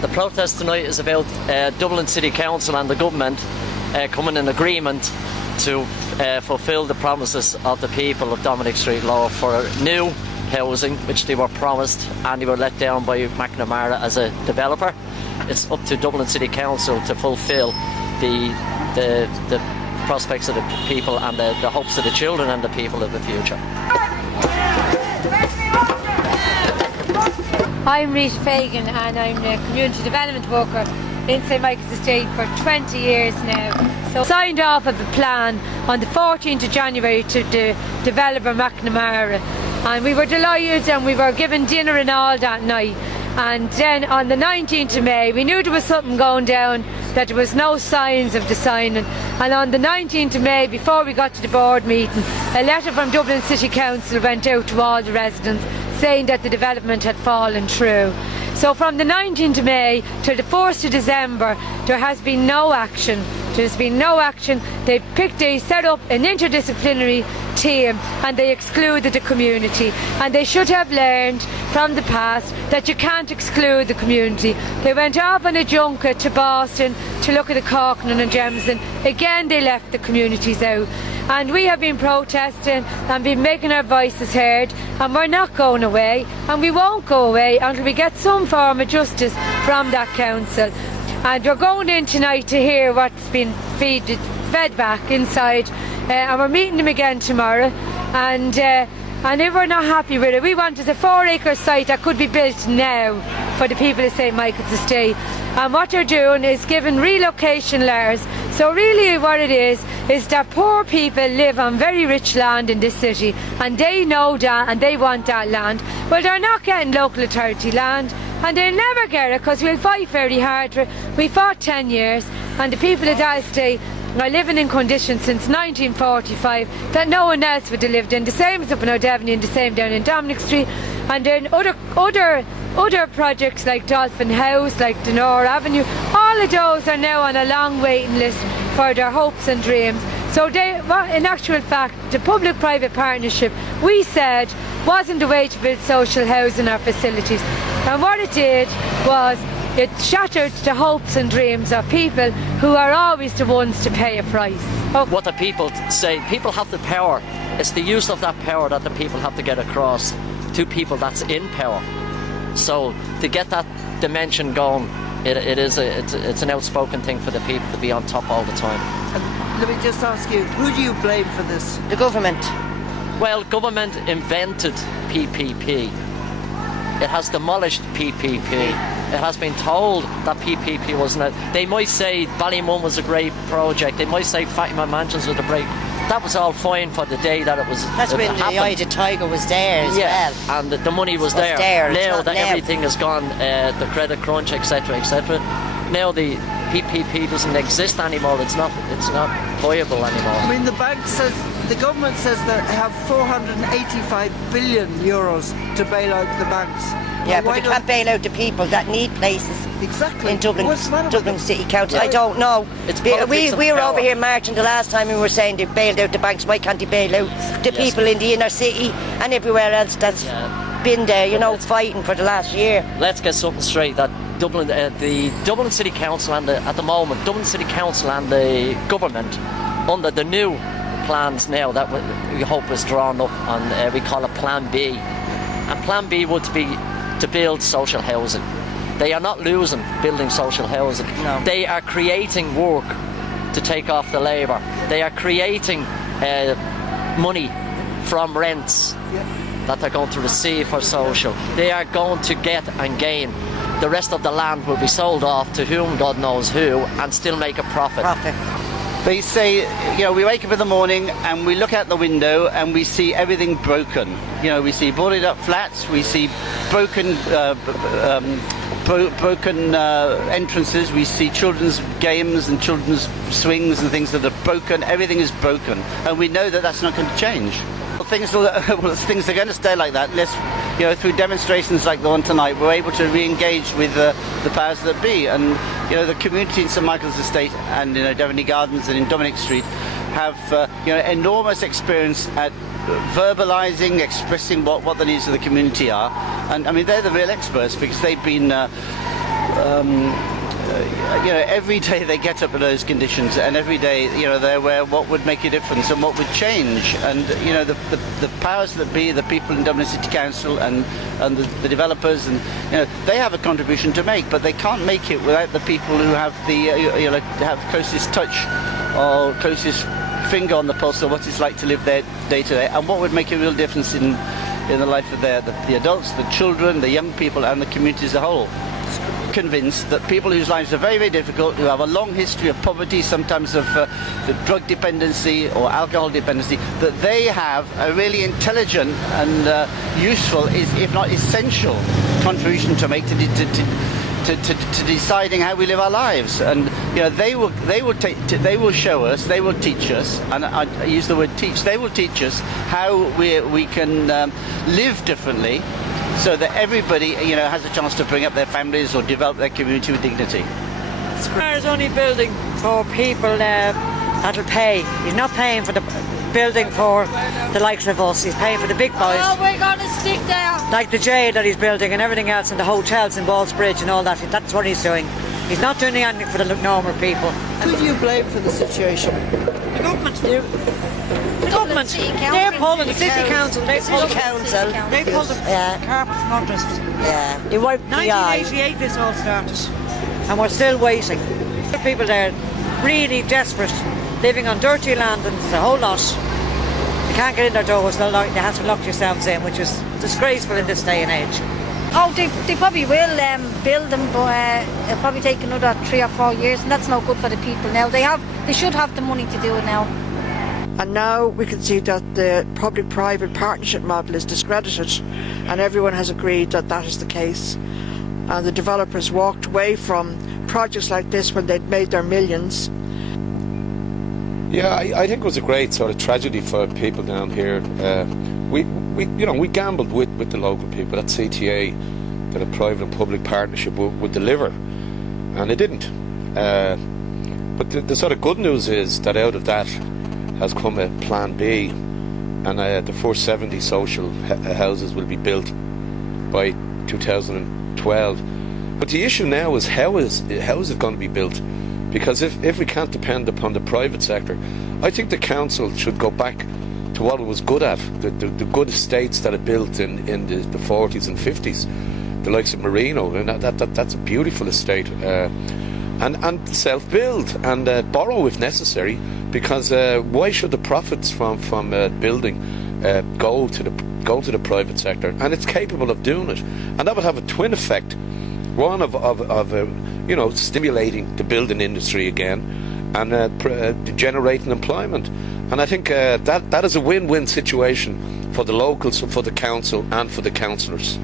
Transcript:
The protest tonight is about Dublin City Council and the government coming in agreement to fulfil the promises of the people of Dominic Street Law for new housing, which they were promised and they were let down by MacNamara as a developer. It's up to Dublin City Council to fulfil the prospects of the people and the hopes of the children and the people of the future. I'm Rita Fagan and I'm a community development worker in St Michael's Estate for 20 years now. So signed off of a plan on the 14th of January to the developer MacNamara, and we were delighted and we were given dinner and all that night. And then on the 19th of May we knew there was something going down, that there was no signs of the signing, and on the 19th of May, before we got to the board meeting, a letter from Dublin City Council went out to all the residents saying that the development had fallen through. So from the 19th of May to the 1st of December there has been no action. There's been no action. They set up an interdisciplinary team and they excluded the community, and they should have learned from the past that you can't exclude the community. They went off on a junket to Boston to look at the Corkran and Gemston. Again they left the communities out, and we have been protesting and been making our voices heard, and we're not going away, and we won't go away until we get some form of justice from that council. And we're going in tonight to hear what's been fed back inside, and we're meeting them again tomorrow. And if we're not happy with it, we want a 4-acre site that could be built now for the people of St Michael's Estate. And what they're doing is giving relocation letters. So really what it is that poor people live on very rich land in this city, and they know that and they want that land. Well, they're not getting local authority land, and they'll never get it because we'll fight very hard for it. We fought 10 years, and the people of that estate are living in conditions since 1945 that no one else would have lived in. The same as up in Devaney and the same down in Dominic Street. And then other projects like Dolphin House, like Denora Avenue, all of those are now on a long waiting list for their hopes and dreams. So in actual fact, the public-private partnership, we said, wasn't the way to build social housing or facilities. And what it did was it shattered the hopes and dreams of people who are always the ones to pay a price. What the people say, people have the power. It's the use of that power that the people have to get across to people that's in power. So to get that dimension going, it's an outspoken thing for the people to be on top all the time. Let me just ask you, who do you blame for this? The government. Well, government invented PPP. It has demolished PPP. It has been told that PPP wasn't. They might say Ballymun was a great project. They might say Fatima Mansions was a great. That was all fine for the day that it was. That's when the eye to Tiger was there as well. And the money was there. Now that everything has gone, the credit crunch, etc., etc. Now the PPP doesn't exist anymore. It's not viable anymore. I mean, the government says they have 485 billion euros to bail out the banks. Yeah, but they can't bail out the people that need places. Exactly. In Dublin City Council. I don't know. We were over here marching the last time, and we were saying they bailed out the banks. Why can't they bail out the people in the inner city and everywhere else that's been there, fighting for the last year? Let's get something straight. That Dublin, the Dublin City Council at the moment, Dublin City Council and the government, under the new plans now that we hope is drawn up on, we call it Plan B. And Plan B would be to build social housing. They are not losing building social housing. No. They are creating work to take off the labour. They are creating money from rents that they're going to receive for social. They are going to get and gain. The rest of the land will be sold off to whom God knows who and still make a profit. They say, we wake up in the morning and we look out the window and we see everything broken. We see boarded up flats, we see broken entrances, we see children's games and children's swings and things that are broken. Everything is broken, and we know that that's not going to change. Things are going to stay like that unless, through demonstrations like the one tonight, we're able to re-engage with the powers that be. And the community in St Michael's Estate and Devaney Gardens and in Dominic Street have enormous experience at verbalising, expressing what the needs of the community are. And I mean, they're the real experts because they've been every day they get up in those conditions, and every day, they're aware what would make a difference and what would change. And the powers that be, the people in Dublin City Council and the developers, and they have a contribution to make, but they can't make it without the people who have the have closest touch or closest finger on the pulse of what it's like to live there day to day, and what would make a real difference in the life of the adults, the children, the young people, and the community as a whole. Convinced that people whose lives are very, very difficult, who have a long history of poverty, sometimes of the drug dependency or alcohol dependency, that they have a really intelligent and useful, if not essential, contribution to make to deciding how we live our lives. And they will show us, they will teach us, and I use the word teach. They will teach us how we can live differently, so that everybody, has a chance to bring up their families or develop their community with dignity. Is only building for people that'll pay. He's not paying for the building for the likes of us. He's paying for the big boys. Oh, we're going to stick there. Like the jail that he's building and everything else, and the hotels in Ballsbridge and all that. That's what he's doing. He's not doing anything for the normal people. Who do you blame for the situation? The government do. The government. They're pulling the city council. They pull the carpet from under us. Yeah, they wiped the eye. 1988 this all started, and we're still waiting. People there really desperate, living on dirty land and the whole lot. They can't get in their doors. They have to lock yourselves in, which is disgraceful in this day and age. Oh, they probably will build them, but it'll probably take another 3 or 4 years, and that's no good for the people now. They should have the money to do it now. And now we can see that the public-private partnership model is discredited, and everyone has agreed that that is the case. And the developers walked away from projects like this when they'd made their millions. Yeah, I think it was a great sort of tragedy for people down here. We gambled with the local people at CTA that a private and public partnership would deliver, and it didn't. But the sort of good news is that out of that has come a plan B, and the first 70 social houses will be built by 2012. But the issue now is how is it going to be built? Because if we can't depend upon the private sector, I think the council should go back to what it was good at, the good estates that it built in the 40s and 50s, the likes of Marino, and that's a beautiful estate, and self-build and borrow if necessary, because why should the profits from building go to the private sector? And it's capable of doing it, and that would have a twin effect. One of stimulating the building industry again, and generating employment. And I think that is a win-win situation for the locals, for the council, and for the councillors.